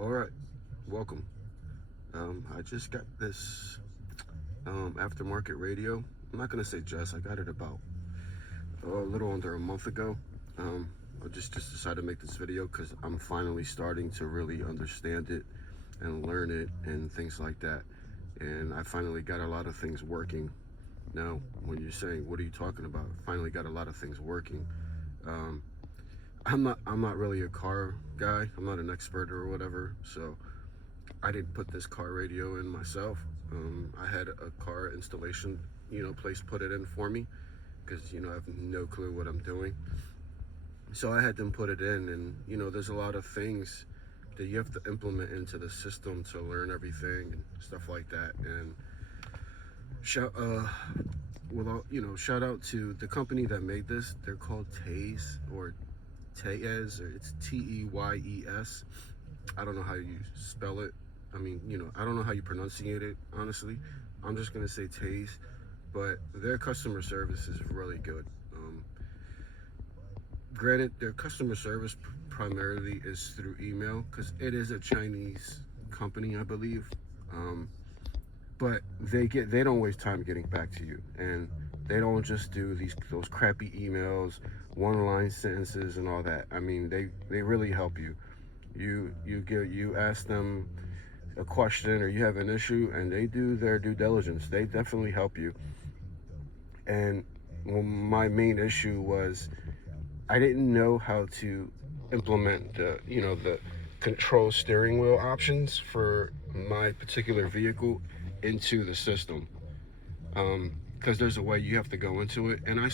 All right, welcome. I just got this aftermarket radio. I'm not gonna say just. I got it about a little under a month ago. I just decided to make this video because I'm finally starting to really understand it and learn it and things like that. And I finally got a lot of things working. Now, when you're saying, "What are you talking about?" Finally got a lot of things working. Um, I'm not really a car guy. I'm not an expert or whatever, so I didn't put this car radio in myself. I had a car installation, place put it in for me because I have no clue what I'm doing. So I had them put it in, and there's a lot of things that you have to implement into the system to learn everything and stuff like that. And shout shout out to the company that made this. They're called Teyes or it's Teyes. I don't know how you spell it. I mean, I don't know how you pronunciate it, honestly. I'm just gonna say Teyes, but their customer service is really good. Granted, their customer service primarily is through email because it is a Chinese company, I believe. But they don't waste time getting back to you, and they don't just do those crappy emails, one-line sentences, and all that. I mean, they really help you. You ask them a question or you have an issue, and they do their due diligence. They definitely help you. And my main issue was I didn't know how to implement the control steering wheel options for my particular vehicle into the system. Because there's a way you have to go into it, and I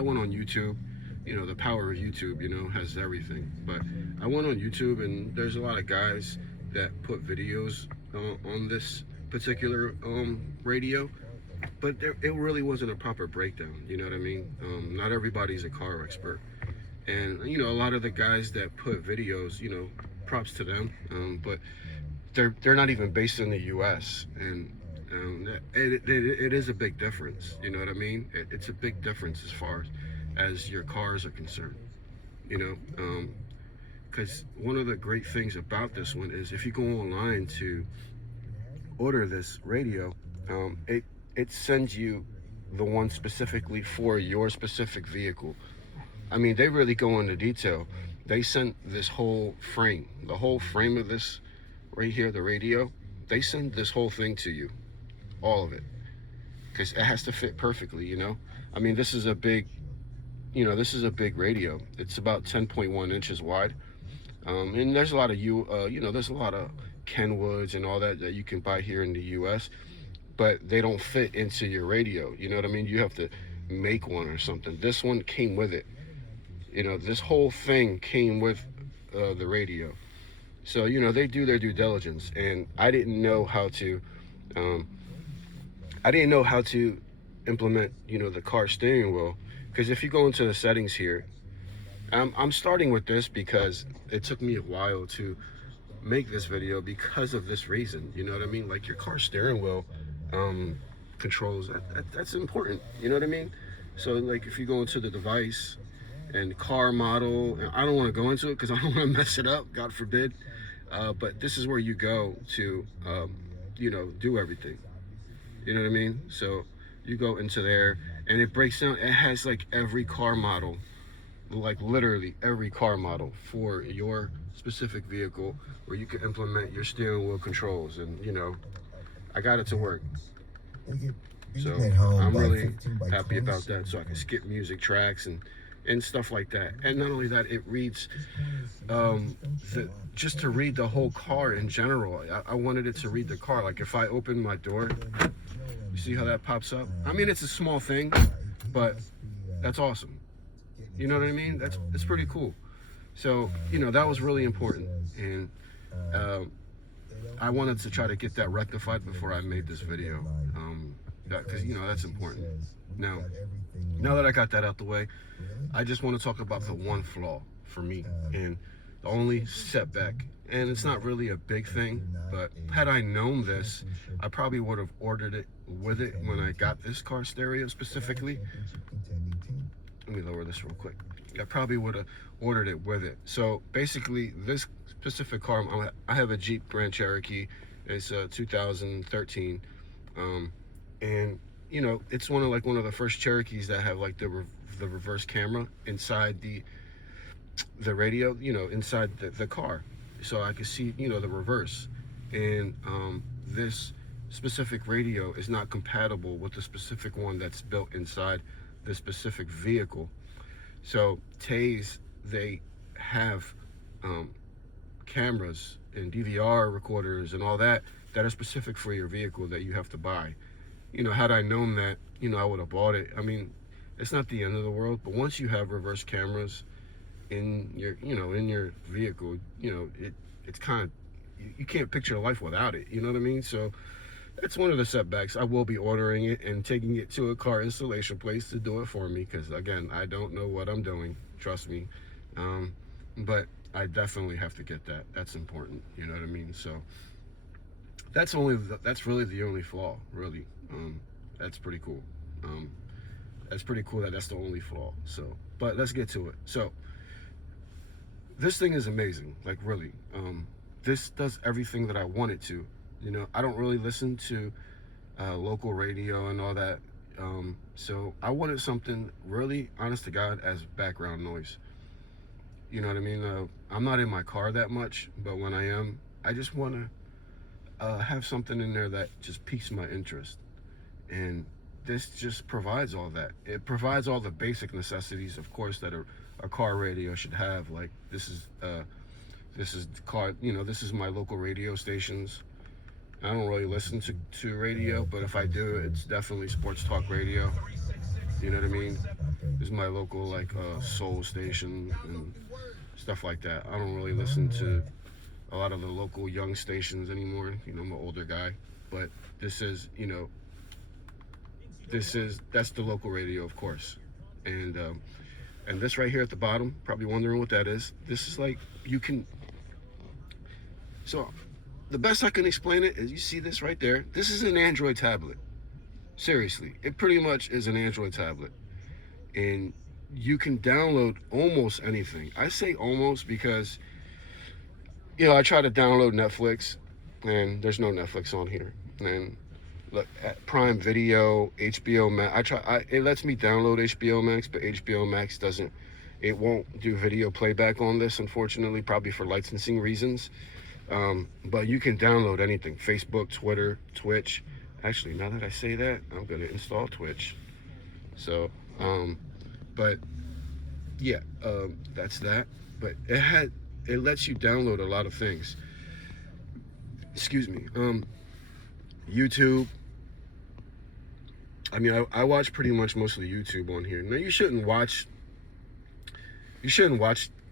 went on YouTube. The power of YouTube, has everything. But I went on YouTube, and there's a lot of guys that put videos on this particular radio, but it really wasn't a proper breakdown. You know what I mean? Not everybody's a car expert, and a lot of the guys that put videos, props to them, but they're not even based in the U.S. and it is a big difference. You know what I mean? It's a big difference as far as your cars are concerned. Because one of the great things about this one is if you go online to order this radio, it sends you the one specifically for your specific vehicle. I mean, they really go into detail. They sent this whole frame, the whole frame of this right here, the radio. They send this whole thing to you, all of it, because it has to fit perfectly. I mean, this is a big radio. It's about 10.1 inches wide, and there's a lot of there's a lot of Kenwoods and all that you can buy here in the U.S., but they don't fit into your radio. You know what I mean? You have to make one or something. This one came with it. This whole thing came with the radio. So they do their due diligence, and I didn't know how to implement the car steering wheel, because if you go into the settings here, I'm starting with this because it took me a while to make this video because of this reason. You know what I mean? Like your car steering wheel controls, that's important. You know what I mean? So like if you go into the device and car model, and I don't want to go into it because I don't want to mess it up, God forbid, but this is where you go to do everything. You know what I mean? So you go into there, and it breaks down. It has like every car model, like literally every car model for your specific vehicle, where you can implement your steering wheel controls. And I got it to work. So I'm really happy about that. So I can skip music tracks and stuff like that. And not only that, it reads just to read the whole car in general. I wanted it to read the car. Like if I open my door, you see how that pops up? I mean, it's a small thing, but that's awesome. You know what I mean? It's pretty cool. So that was really important, and I wanted to try to get that rectified before I made this video, because that's important. Now that I got that out the way, I just want to talk about the one flaw for me, and the only setback. And it's not really a big thing, but had I known this, I probably would have ordered it with it when I got this car stereo specifically. Let me lower this real quick. I probably would have ordered it with it. So basically, this specific car, I have a Jeep Grand Cherokee. It's 2013, and it's one of the first Cherokees that have like the reverse camera inside the radio, inside the car, so I could see the reverse. And this specific radio is not compatible with the specific one that's built inside the specific vehicle. So Teyes, they have um, cameras and DVR recorders and all that are specific for your vehicle that you have to buy. Had I known that, I would have bought it. I mean, it's not the end of the world, but once you have reverse cameras in your vehicle, it's kind of, you can't picture life without it. You know what I mean? So that's one of the setbacks. I will be ordering it and taking it to a car installation place to do it for me, because again, I don't know what I'm doing. Trust me. But I definitely have to get that. That's important. You know what I mean? So that's really the only flaw, really. That's pretty cool. That's pretty cool that's the only flaw. So, but let's get to it. So this thing is amazing, like really. This does everything that I want it to. I don't really listen to local radio and all that. So I wanted something really, honest to God, as background noise. You know what I mean? I'm not in my car that much, but when I am, I just want to have something in there that just piques my interest. And this just provides all that. It provides all the basic necessities, of course, that a car radio should have. Like this is the car. This is my local radio stations. I don't really listen to radio, but if I do, it's definitely sports talk radio. You know what I mean? This is my local soul station and stuff like that. I don't really listen to a lot of the local young stations anymore. I'm an older guy, but that's the local radio, of course. And this right here at the bottom, probably wondering what that is. This is like, so the best I can explain it is, you see this right there? This is an Android tablet. Seriously, it pretty much is an Android tablet. And you can download almost anything. I say almost because, I try to download Netflix, and there's no Netflix on here. And look at Prime Video, HBO Max. It lets me download HBO Max, but HBO Max it won't do video playback on this, unfortunately, probably for licensing reasons. But you can download anything: Facebook, Twitter, Twitch. Actually, now that I say that, I'm gonna install Twitch. So, but yeah, that's that. But it lets you download a lot of things. Excuse me. YouTube. I mean, I watch pretty much mostly YouTube on here. Now, you shouldn't watch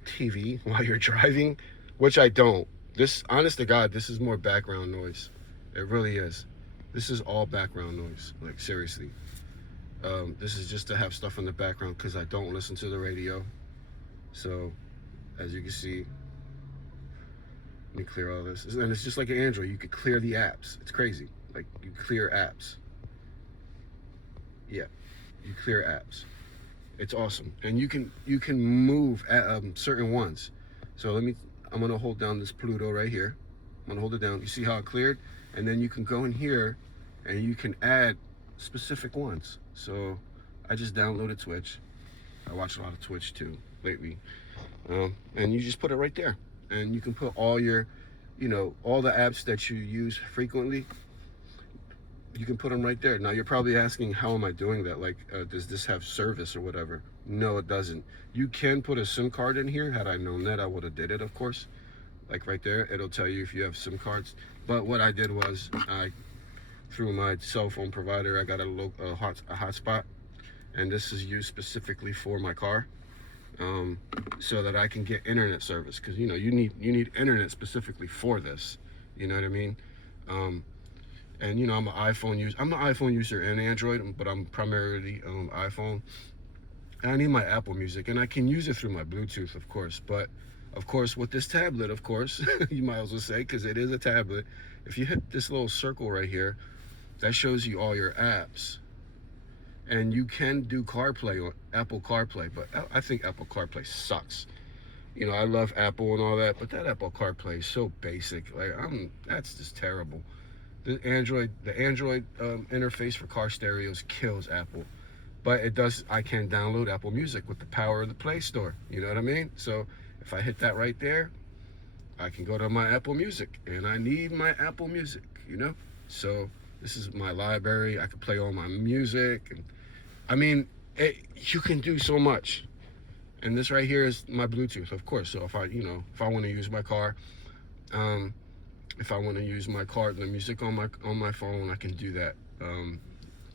TV while you're driving, which I don't. This, honest to God, this is more background noise. It really is. This is all background noise. Like, seriously. This is just to have stuff in the background because I don't listen to the radio. So, as you can see, let me clear all this. And it's just like an Android. You could clear the apps. It's crazy. Like, you clear apps. Yeah, you clear apps. It's awesome. And you can move certain ones. So I'm gonna hold down this Pluto right here. I'm gonna hold it down. You see how it cleared? And then you can go in here and you can add specific ones. So I just downloaded Twitch. I watch a lot of Twitch too lately. And you just put it right there. And you can put all your, all the apps that you use frequently, you can put them right there. Now, you're probably asking, how am I doing that? Like, does this have service or whatever? No, it doesn't. You can put a SIM card in here. Had I known that, I would have did it, of course. Like right there, it'll tell you if you have SIM cards. But what I did was, through my cell phone provider, I got a hotspot. And this is used specifically for my car. So that I can get internet service. Because, you need internet specifically for this. You know what I mean? And I'm an iPhone user. I'm an iPhone user and Android, but I'm primarily iPhone. And I need my Apple Music, and I can use it through my Bluetooth, of course. But of course, with this tablet, of course, you might as well say, because it is a tablet. If you hit this little circle right here, that shows you all your apps. And you can do CarPlay on Apple CarPlay, but I think Apple CarPlay sucks. You know, I love Apple and all that, but that Apple CarPlay is so basic. Like, that's just terrible. The Android interface for car stereos kills Apple, but it does. I can download Apple Music with the power of the Play Store. You know what I mean? So if I hit that right there, I can go to my Apple Music, and I need my Apple Music. You know, so this is my library. I can play all my music, and I mean, you can do so much. And this right here is my Bluetooth, of course. So if I want to use my car, um, if I want to use the music on my phone, I can do that.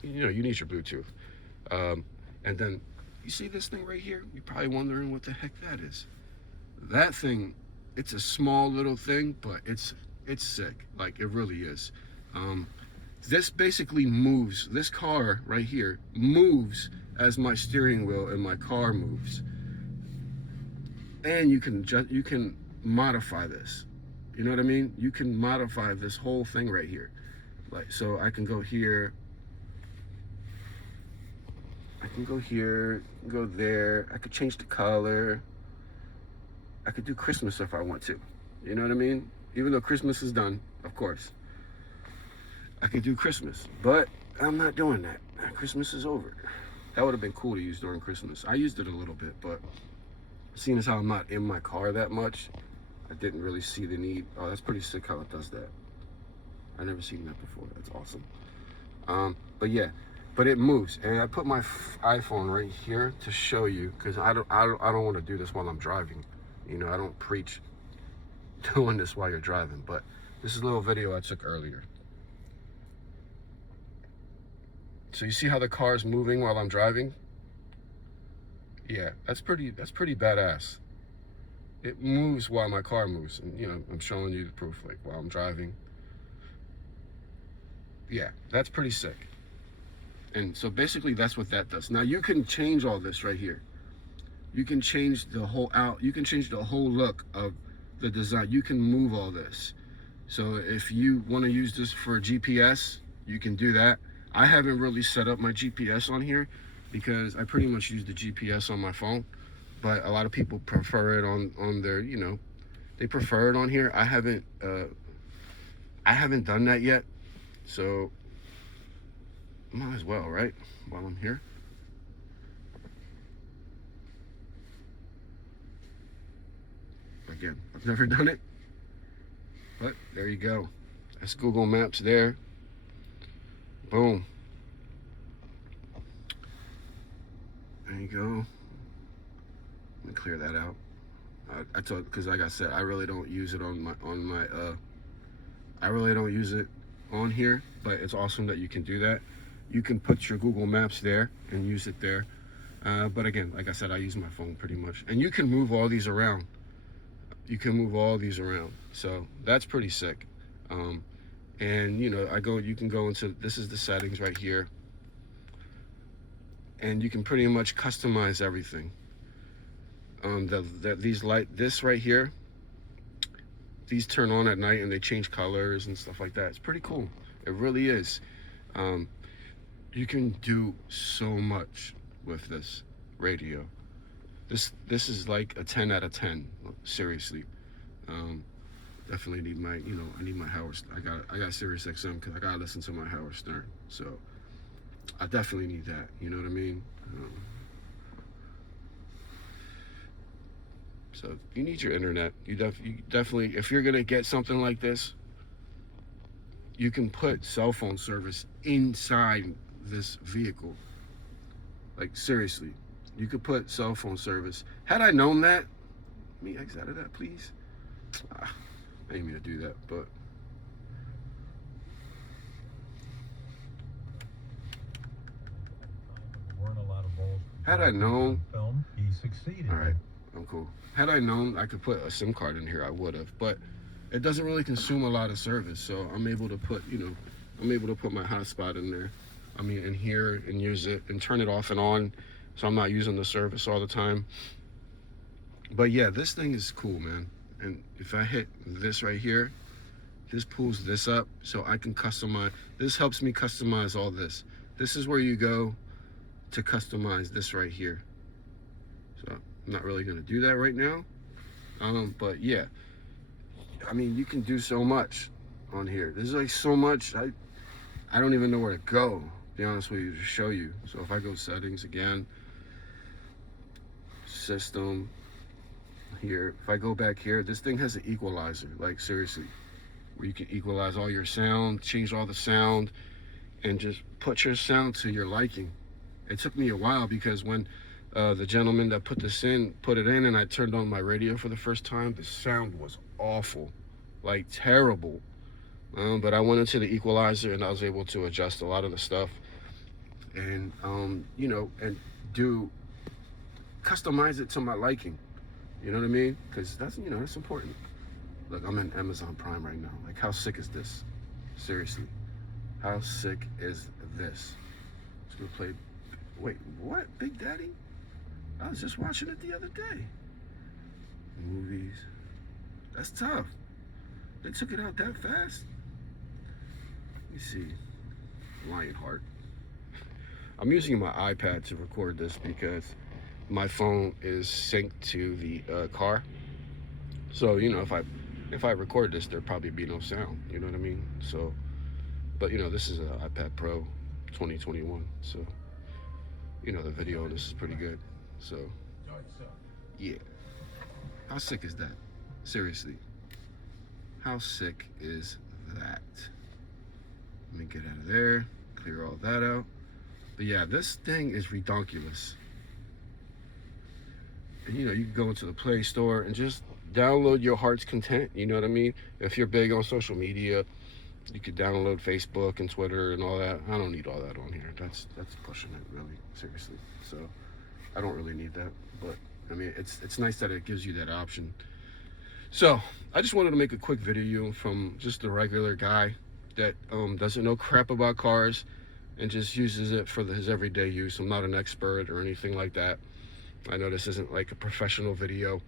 You need your Bluetooth. And then you see this thing right here? You're probably wondering what the heck that is. That thing, it's a small little thing, but it's sick. Like, it really is. This basically moves. This car right here moves as my steering wheel and my car moves. And you can modify this. You know what I mean? You can modify this whole thing right here. Like, so I can go here. I can go here, go there. I could change the color. I could do Christmas if I want to. You know what I mean? Even though Christmas is done, of course. I could do Christmas, but I'm not doing that. Christmas is over. That would have been cool to use during Christmas. I used it a little bit, but seeing as how I'm not in my car that much, I didn't really see the need. Oh, that's pretty sick how it does that. I never seen that before. That's awesome. But yeah, but it moves, and I put my iPhone right here to show you, because I don't want to do this while I'm driving. You know, I don't preach doing this while you're driving, but this is a little video I took earlier. So you see how the car is moving while I'm driving? Yeah, that's pretty badass. It moves while my car moves, and I'm showing you the proof, like while I'm driving. Yeah, that's pretty sick. And so basically that's what that does. Now you can change all this right here. You can change the whole you can change the whole look of the design. You can move all this. So if you want to use this for GPS, you can do that. I haven't really set up my GPS on here because I pretty much use the GPS on my phone, but a lot of people prefer it on their, they prefer it on here. I haven't done that yet, so might as well, right? While I'm here. Again, I've never done it, but there you go. That's Google Maps there. Boom. There you go. Let me clear that out. I told, because like I said, I really don't use it I really don't use it on here, but it's awesome that you can do that. You can put your Google Maps there and use it there. But again, like I said, I use my phone pretty much. And you can move all these around. You can move all these around. So that's pretty sick. And you can go into, this is the settings right here. And you can pretty much customize everything. This right here, these turn on at night and they change colors and stuff like that. It's pretty cool. It really is. You can do so much with this radio. This is like a 10 out of 10. Seriously. Definitely need my, I need my Howard. I got Sirius XM because I gotta listen to my Howard Stern. So I definitely need that. You know what I mean? So you need your internet. You definitely, if you're gonna get something like this, you can put cell phone service inside this vehicle. Like, seriously, you could put cell phone service. Had I known that, let me exit out of that, please. I didn't mean to do that, but had I known, he succeeded. All right, I'm cool. Had I known I could put a SIM card in here, I would have. But it doesn't really consume a lot of service, so I'm able to put, I'm able to put my hotspot in there. I mean, in here, and use it and turn it off and on, so I'm not using the service all the time. But yeah, this thing is cool, man. And if I hit this right here, this pulls this up, so I can customize. This helps me customize all this. This is where you go to customize this right here. So I'm not really gonna do that right now. But yeah, I mean, you can do so much on here. There's like so much. I don't even know where to go, to be honest with you, to show you. So if I go settings again, system here, if I go back here, this thing has an equalizer, like seriously, where you can equalize all your sound, change all the sound, and just put your sound to your liking. It took me a while because when the gentleman that put it in, and I turned on my radio for the first time, the sound was awful, like terrible. But I went into the equalizer and I was able to adjust a lot of the stuff, and you know, and customize it to my liking. You know what I mean? Because that's, you know, that's important. Look, I'm in Amazon Prime right now. Like, how sick is this? Seriously, how sick is this? Just gonna play. Wait, what? Big Daddy? I was just watching it the other day. Movies. That's tough. They took it out that fast. Let me see. Lionheart. I'm using my iPad to record this because my phone is synced to the car. So, you know, if I record this, there'd probably be no sound. You know what I mean? So, but you know, this is an iPad Pro 2021. So, you know, the video on this is pretty good. So, yeah. How sick is that? Seriously. How sick is that? Let me get out of there, clear all that out. But yeah, this thing is redonkulous. And you know, you can go into the Play Store and just download your heart's content. You know what I mean? If you're big on social media, you could download Facebook and Twitter and all that. I don't need all that on here. That's pushing it, really, seriously. So I don't really need that. But I mean, it's nice that it gives you that option. So I just wanted to make a quick video from just a regular guy that doesn't know crap about cars and just uses it for his everyday use. I'm not an expert or anything like that. I know this isn't like a professional video.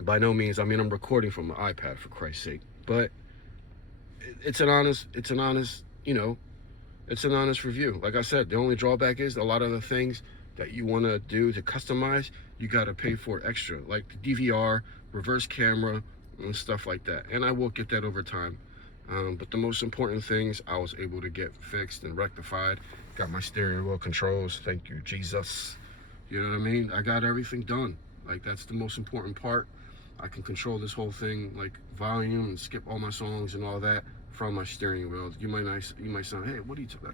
By no means. I mean, I'm recording from an iPad, for Christ's sake. But it's an honest, you know, it's an honest review. Like I said, the only drawback is a lot of the things that you want to do to customize, you got to pay for extra, like the DVR, reverse camera, and stuff like that. And I will get that over time. But the most important things I was able to get fixed and rectified. Got my steering wheel controls. Thank you, Jesus. You know what I mean? I got everything done. Like, that's the most important part. I can control this whole thing, like volume, and skip all my songs and all that from my steering wheel. You might sound, hey, what are you talking?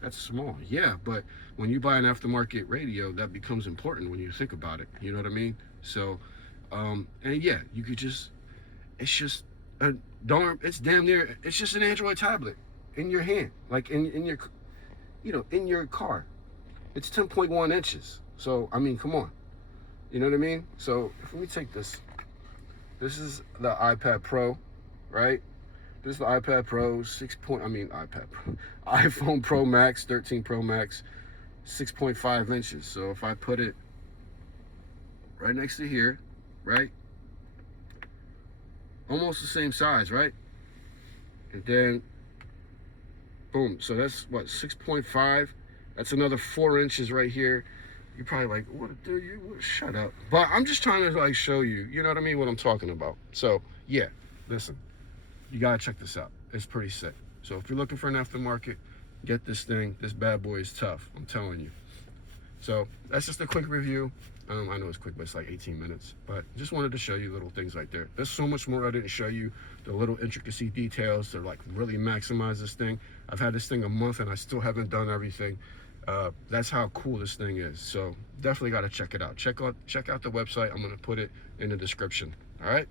That's small. Yeah, but when you buy an aftermarket radio, that becomes important when you think about it. You know what I mean? So, and yeah, you could just, it's just it's damn near, it's just an Android tablet in your hand, like in your, you know, in your car. It's 10.1 inches. So, I mean, come on. You know what I mean? So, let me take this. This is the iPad Pro, right? This is the iPad Pro iPhone Pro Max, 13 Pro Max, 6.5 inches. So if I put it right next to here, right? Almost the same size, right? And then, boom. So that's what, 6.5? That's another 4 inches right here. You're probably like, what do you? Shut up. But I'm just trying to like show you, you know what I mean, what I'm talking about. So yeah, listen, you gotta check this out. It's pretty sick. So if you're looking for an aftermarket, get this thing. This bad boy is tough, I'm telling you. So that's just a quick review. I know it's quick, but it's like 18 minutes. But just wanted to show you little things like there. There's so much more I didn't show you. The little intricacy details to like really maximize this thing. I've had this thing a month and I still haven't done everything. That's how cool this thing is. So definitely got to check it out. Check out the website. I'm going to put it in the description. All right,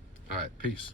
peace.